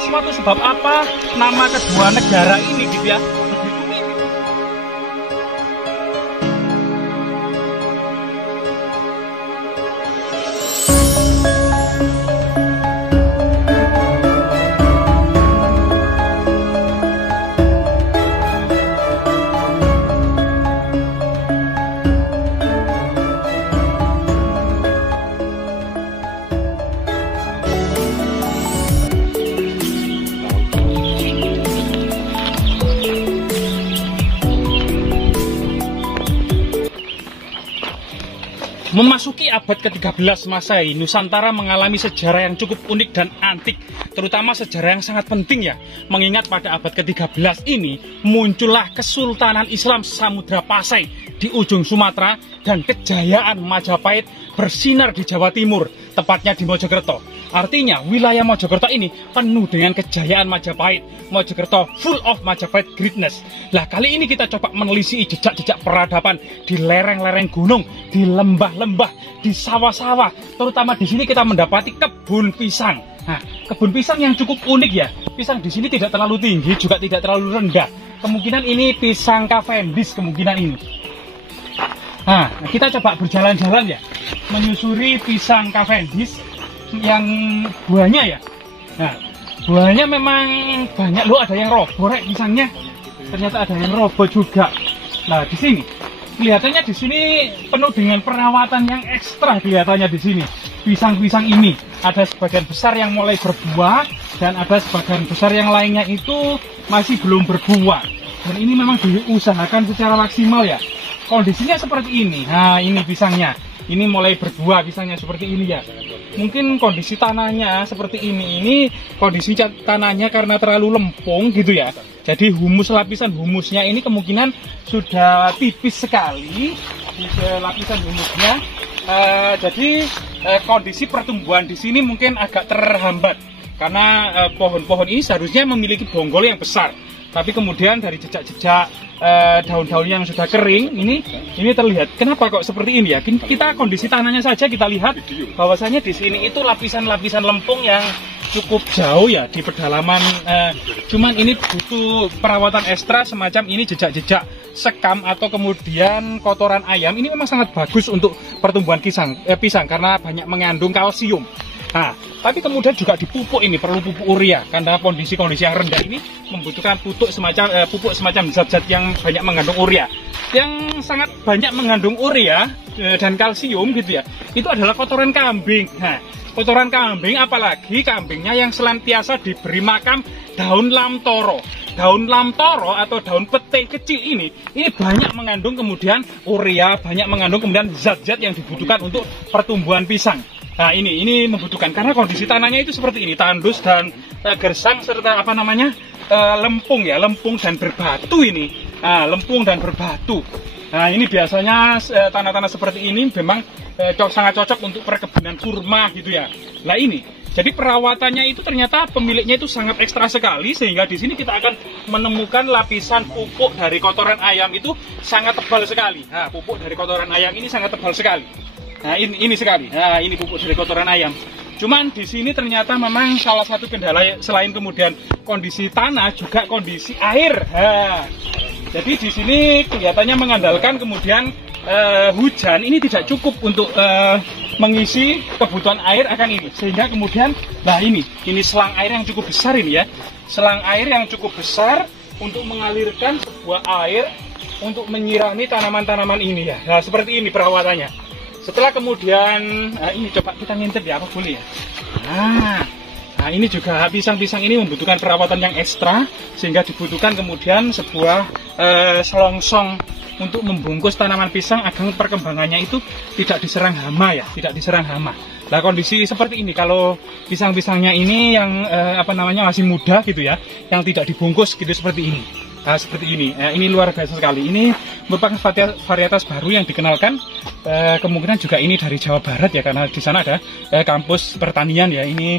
suatu sebab apa nama kedua negara ini gitu ya begitu mirip. Memasuki abad ke-13 Masehi, Nusantara mengalami sejarah yang cukup unik dan antik, terutama sejarah yang sangat penting ya, mengingat pada abad ke-13 ini muncullah Kesultanan Islam Samudra Pasai di ujung Sumatera dan kejayaan Majapahit bersinar di Jawa Timur, tepatnya di Mojokerto. Artinya wilayah Mojokerto ini penuh dengan kejayaan Majapahit. Mojokerto full of Majapahit greatness. Lah kali ini kita coba menelisik jejak-jejak peradaban di lereng-lereng gunung, di lembah-lembah, di sawah-sawah. Terutama di sini kita mendapati kebun pisang. Nah, kebun pisang yang cukup unik ya. Pisang di sini tidak terlalu tinggi, juga tidak terlalu rendah. Kemungkinan ini pisang Cavendish kemungkinan ini. Nah, kita coba berjalan-jalan ya, menyusuri pisang Cavendish yang buahnya ya. Nah, buahnya memang banyak loh, ada yang roboh pisangnya. Ternyata ada yang roboh juga. Nah, di sini kelihatannya di sini penuh dengan perawatan yang ekstra kelihatannya di sini. Pisang-pisang ini ada sebagian besar yang mulai berbuah dan ada sebagian besar yang lainnya itu masih belum berbuah. Dan ini memang diusahakan secara maksimal ya. Kondisinya seperti ini. Nah, ini pisangnya. Ini mulai berbuah pisangnya seperti ini ya. Mungkin kondisi tanahnya seperti ini. Ini kondisi tanahnya karena terlalu lempung gitu ya. Jadi lapisan humusnya ini kemungkinan sudah tipis sekali. Lapisan humusnya. Jadi kondisi pertumbuhan di sini mungkin agak terhambat. Karena pohon-pohon ini seharusnya memiliki bonggol yang besar. Tapi kemudian dari jejak-jejak daun-daun yang sudah kering ini terlihat. Kenapa kok seperti ini ya? Kita kondisi tanahnya saja kita lihat bahwasanya di sini itu lapisan-lapisan lempung yang cukup jauh ya di pedalaman. Cuman ini butuh perawatan ekstra semacam ini jejak-jejak sekam atau kemudian kotoran ayam. Ini memang sangat bagus untuk pertumbuhan pisang karena banyak mengandung kalsium. Nah, tapi kemudian juga dipupuk ini, perlu pupuk urea karena kondisi-kondisi yang rendah ini membutuhkan pupuk semacam zat-zat yang banyak mengandung urea. Yang sangat banyak mengandung urea dan kalsium gitu ya. Itu adalah kotoran kambing. Nah, kotoran kambing apalagi kambingnya yang senantiasa diberi makan daun lamtoro. Daun lamtoro atau daun pete kecil ini banyak mengandung kemudian urea, banyak mengandung kemudian zat-zat yang dibutuhkan untuk pertumbuhan pisang. Nah, ini membutuhkan karena kondisi tanahnya itu seperti ini, tandus dan gersang serta lempung ya, lempung dan berbatu ini. Nah, lempung dan berbatu. Nah, ini biasanya tanah-tanah seperti ini memang sangat cocok untuk perkebunan kurma gitu ya. Nah, ini jadi perawatannya itu ternyata pemiliknya itu sangat ekstra sekali sehingga di sini kita akan menemukan lapisan pupuk dari kotoran ayam itu sangat tebal sekali. Nah, pupuk dari kotoran ayam ini sangat tebal sekali. Nah, ini sekali. Nah, ini pupuk dari kotoran ayam. Cuman di sini ternyata memang salah satu kendala selain kemudian kondisi tanah juga kondisi air. Nah, jadi di sini kelihatannya mengandalkan kemudian hujan ini tidak cukup untuk mengisi kebutuhan air akan ini. Sehingga kemudian ini selang air yang cukup besar ini ya. Selang air yang cukup besar untuk mengalirkan sebuah air untuk menyirami tanaman-tanaman ini ya. Nah, seperti ini perawatannya. Setelah kemudian ini coba kita ngintip ya, apa boleh ya? Nah, ini juga pisang-pisang ini membutuhkan perawatan yang ekstra sehingga dibutuhkan kemudian sebuah selongsong untuk membungkus tanaman pisang agar perkembangannya itu tidak diserang hama ya, tidak diserang hama. Nah, kondisi seperti ini kalau pisang-pisangnya ini yang masih muda gitu ya, yang tidak dibungkus gitu seperti ini. Nah, seperti ini. Ini luar biasa sekali. Ini merupakan varietas baru yang dikenalkan. Kemungkinan juga ini dari Jawa Barat ya, karena di sana ada kampus pertanian ya. Ini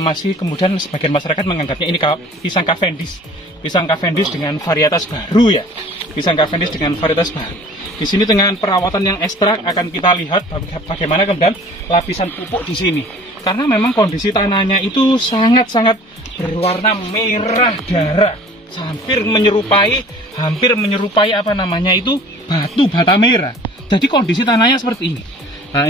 masih kemudian sebagian masyarakat menganggapnya ini pisang Cavendish. Pisang Cavendish dengan varietas baru ya. Pisang Cavendish dengan varietas baru. Di sini dengan perawatan yang ekstra akan kita lihat bagaimana kemudian lapisan pupuk di sini. karena memang kondisi tanahnya itu sangat-sangat berwarna merah darah, hampir menyerupai apa namanya itu batu bata merah. Jadi kondisi tanahnya seperti ini. Nah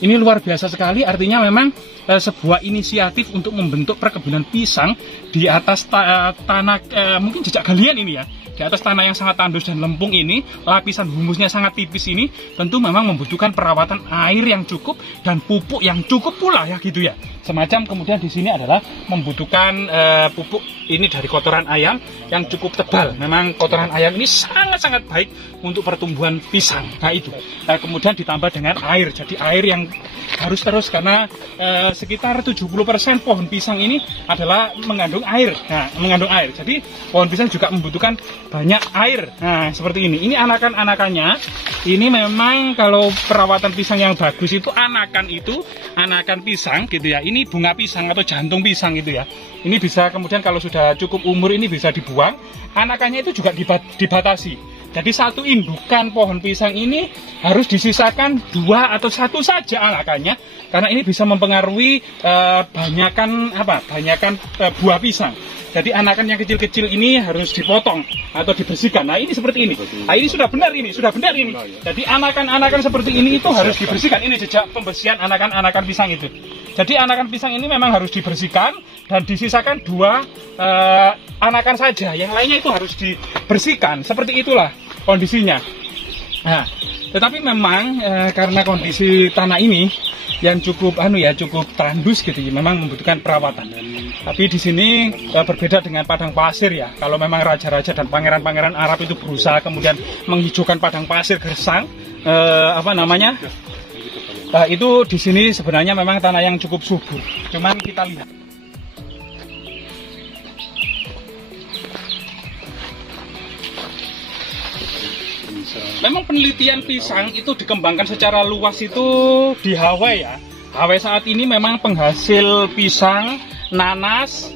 ini luar biasa sekali, artinya memang sebuah inisiatif untuk membentuk perkebunan pisang di atas tanah mungkin jejak galian ini ya. Di atas tanah yang sangat tandus dan lempung ini, lapisan humusnya sangat tipis ini, tentu memang membutuhkan perawatan air yang cukup dan pupuk yang cukup pula ya gitu ya. Semacam kemudian di sini adalah membutuhkan pupuk ini dari kotoran ayam yang cukup tebal. Memang kotoran ayam ini sangat-sangat baik untuk pertumbuhan pisang. Nah itu. Kemudian ditambah dengan air. Jadi air yang harus terus karena sekitar 70% pohon pisang ini adalah mengandung air. Nah, mengandung air. Jadi pohon pisang juga membutuhkan banyak air. Nah, seperti ini. Ini anakan-anakannya. Ini memang kalau perawatan pisang yang bagus itu anakan pisang gitu ya. Ini bunga pisang atau jantung pisang gitu ya. Ini bisa kemudian kalau sudah cukup umur ini bisa dibuang. Anakannya itu juga dibatasi. Jadi satu indukan pohon pisang ini harus disisakan 2 atau 1 saja anakannya, karena ini bisa mempengaruhi banyakan buah pisang. Jadi anakan yang kecil-kecil ini harus dipotong atau dibersihkan. Nah ini seperti ini. Nah ini sudah benar ini. Jadi anakan-anakan seperti ini itu harus dibersihkan. Ini jejak pembersihan anakan-anakan pisang itu. Jadi anakan pisang ini memang harus dibersihkan dan disisakan 2 anakan saja. Yang lainnya itu harus dibersihkan. Seperti itulah kondisinya. Nah, tetapi memang karena kondisi tanah ini yang cukup cukup tandus gitu ya, memang membutuhkan perawatan. Tapi di sini berbeda dengan padang pasir ya. Kalau memang raja-raja dan pangeran-pangeran Arab itu berusaha kemudian menghijaukan padang pasir gersang, itu di sini sebenarnya memang tanah yang cukup subur. Cuman kita lihat. Memang penelitian pisang itu dikembangkan secara luas itu di Hawaii ya. Hawaii saat ini memang penghasil pisang, nanas,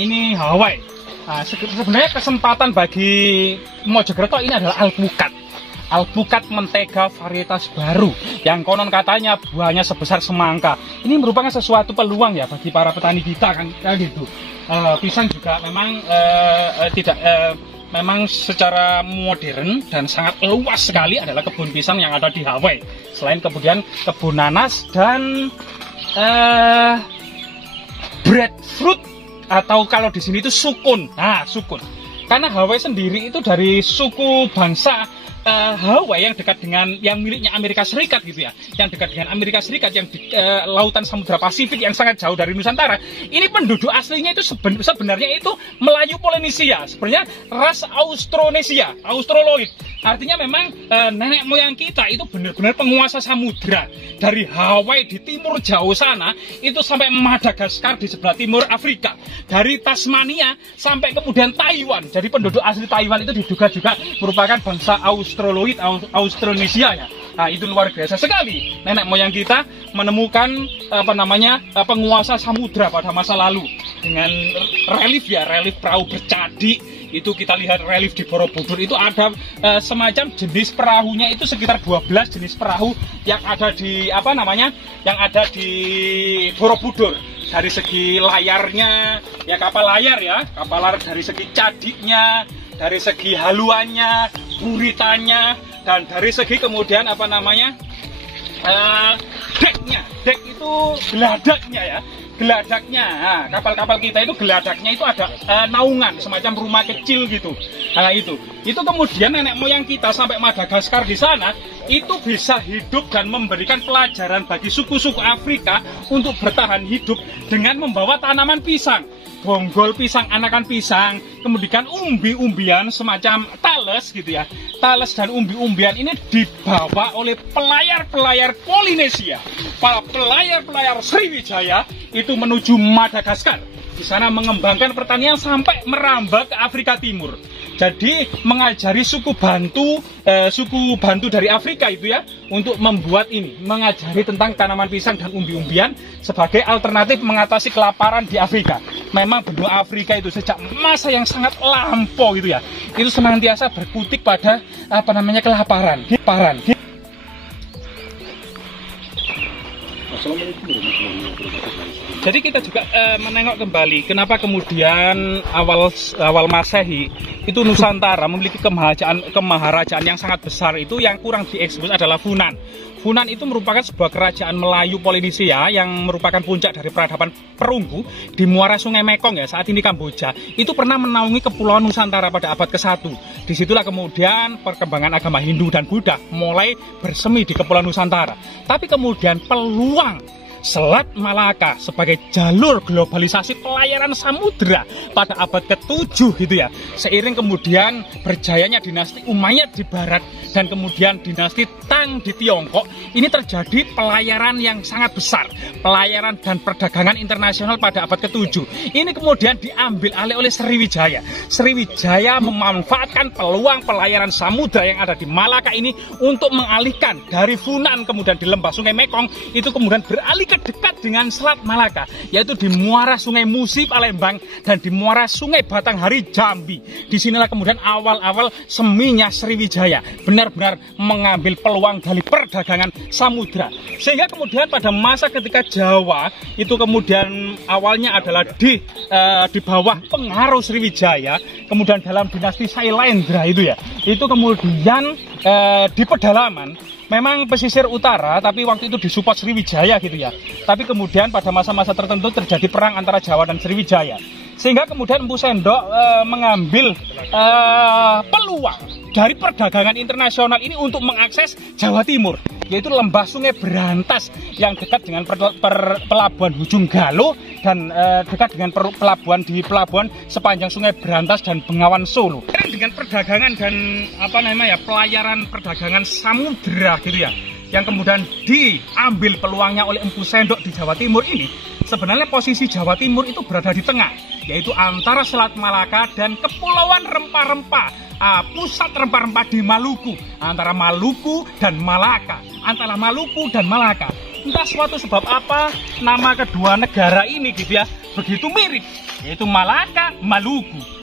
ini Hawaii. Nah, sebenarnya kesempatan bagi Mojokerto ini adalah alpukat mentega varietas baru yang konon katanya buahnya sebesar semangka. Ini merupakan sesuatu peluang ya bagi para petani kita kan gitu. Pisang juga memang memang secara modern dan sangat luas sekali adalah kebun pisang yang ada di Hawaii. Selain kemudian kebun nanas dan breadfruit atau kalau di sini itu sukun. Nah, sukun. Karena Hawaii sendiri itu dari suku bangsa Hawaii yang dekat dengan yang miliknya Amerika Serikat gitu ya, yang dekat dengan Amerika Serikat yang di lautan Samudra Pasifik yang sangat jauh dari Nusantara. Ini penduduk aslinya itu sebenarnya itu Melayu Polinesia, sebenarnya ras Austronesia, Australoid. Artinya memang nenek moyang kita itu benar-benar penguasa samudra dari Hawaii di timur jauh sana itu sampai Madagaskar di sebelah timur Afrika, dari Tasmania sampai kemudian Taiwan. Jadi penduduk asli Taiwan itu diduga juga merupakan bangsa Australoid, Austronesia ya. Nah, itu luar biasa sekali. Nenek moyang kita menemukan penguasa samudra pada masa lalu dengan relief perahu bercadi. Itu kita lihat relief di Borobudur itu ada semacam jenis perahunya itu sekitar 12 jenis perahu yang ada di yang ada di Borobudur. Dari segi layarnya ya kapal layar dari segi cadiknya, dari segi haluannya, buritanya, dan dari segi kemudian dek itu geladaknya. Nah, kapal-kapal kita itu geladaknya itu ada naungan semacam rumah kecil gitu. Nah, itu kemudian nenek moyang kita sampai Madagaskar di sana itu bisa hidup dan memberikan pelajaran bagi suku-suku Afrika untuk bertahan hidup dengan membawa tanaman pisang. Bonggol pisang, anakan pisang, kemudian umbi-umbian semacam tales gitu ya. Tales dan umbi-umbian ini dibawa oleh pelayar-pelayar Polinesia, pelayar-pelayar Sriwijaya itu menuju Madagaskar. Di sana mengembangkan pertanian sampai merambah ke Afrika Timur. Jadi mengajari suku Bantu dari Afrika itu ya untuk membuat mengajari tentang tanaman pisang dan umbi-umbian sebagai alternatif mengatasi kelaparan di Afrika. Memang benua Afrika itu sejak masa yang sangat lampau gitu ya, itu senantiasa berkutik pada kelaparan. Assalamualaikum warahmatullahi wabarakatuh. Jadi kita juga menengok kembali kenapa kemudian awal Masehi itu Nusantara memiliki kemaharajaan yang sangat besar. Itu yang kurang diekspos adalah Funan. Funan itu merupakan sebuah kerajaan Melayu Polinesia yang merupakan puncak dari peradaban perunggu di muara Sungai Mekong ya, saat ini Kamboja. Itu pernah menaungi kepulauan Nusantara pada abad ke-1. Disitulah kemudian perkembangan agama Hindu dan Buddha mulai bersemi di kepulauan Nusantara. Tapi kemudian peluang Selat Malaka sebagai jalur globalisasi pelayaran samudera pada abad ke-7 gitu ya. Seiring kemudian berjayanya dinasti Umayyad di barat dan kemudian dinasti Tang di Tiongkok, ini terjadi pelayaran yang sangat besar, pelayaran dan perdagangan internasional pada abad ke-7. Ini kemudian diambil alih oleh Sriwijaya. Sriwijaya memanfaatkan peluang pelayaran samudera yang ada di Malaka ini untuk mengalihkan dari Funan kemudian di lembah Sungai Mekong itu kemudian beralih ke dekat dengan Selat Malaka, yaitu di muara Sungai Musi Palembang dan di muara Sungai Batanghari Jambi. Disinilah kemudian awal-awal seminya Sriwijaya benar-benar mengambil peluang dari perdagangan samudra. Sehingga kemudian pada masa ketika Jawa itu kemudian awalnya adalah di bawah pengaruh Sriwijaya, kemudian dalam dinasti Sailendra itu ya, itu kemudian di pedalaman memang pesisir utara, tapi waktu itu disupport Sriwijaya gitu ya. Tapi kemudian pada masa-masa tertentu terjadi perang antara Jawa dan Sriwijaya. Sehingga kemudian Empu Sendok mengambil peluang dari perdagangan internasional ini untuk mengakses Jawa Timur, yaitu lembah Sungai Berantas yang dekat dengan pelabuhan Ujung Galuh dan dekat dengan pelabuhan sepanjang Sungai Berantas dan Bengawan Solo. Dengan perdagangan dan pelayaran perdagangan samudera gitu ya, yang kemudian diambil peluangnya oleh Empu Sendok di Jawa Timur ini, sebenarnya posisi Jawa Timur itu berada di tengah, yaitu antara Selat Malaka dan Kepulauan Rempah-Rempah. Pusat rempah-rempah di Maluku, antara Maluku dan Malaka, Entah suatu sebab apa nama kedua negara ini gitu ya begitu mirip, yaitu Malaka, Maluku.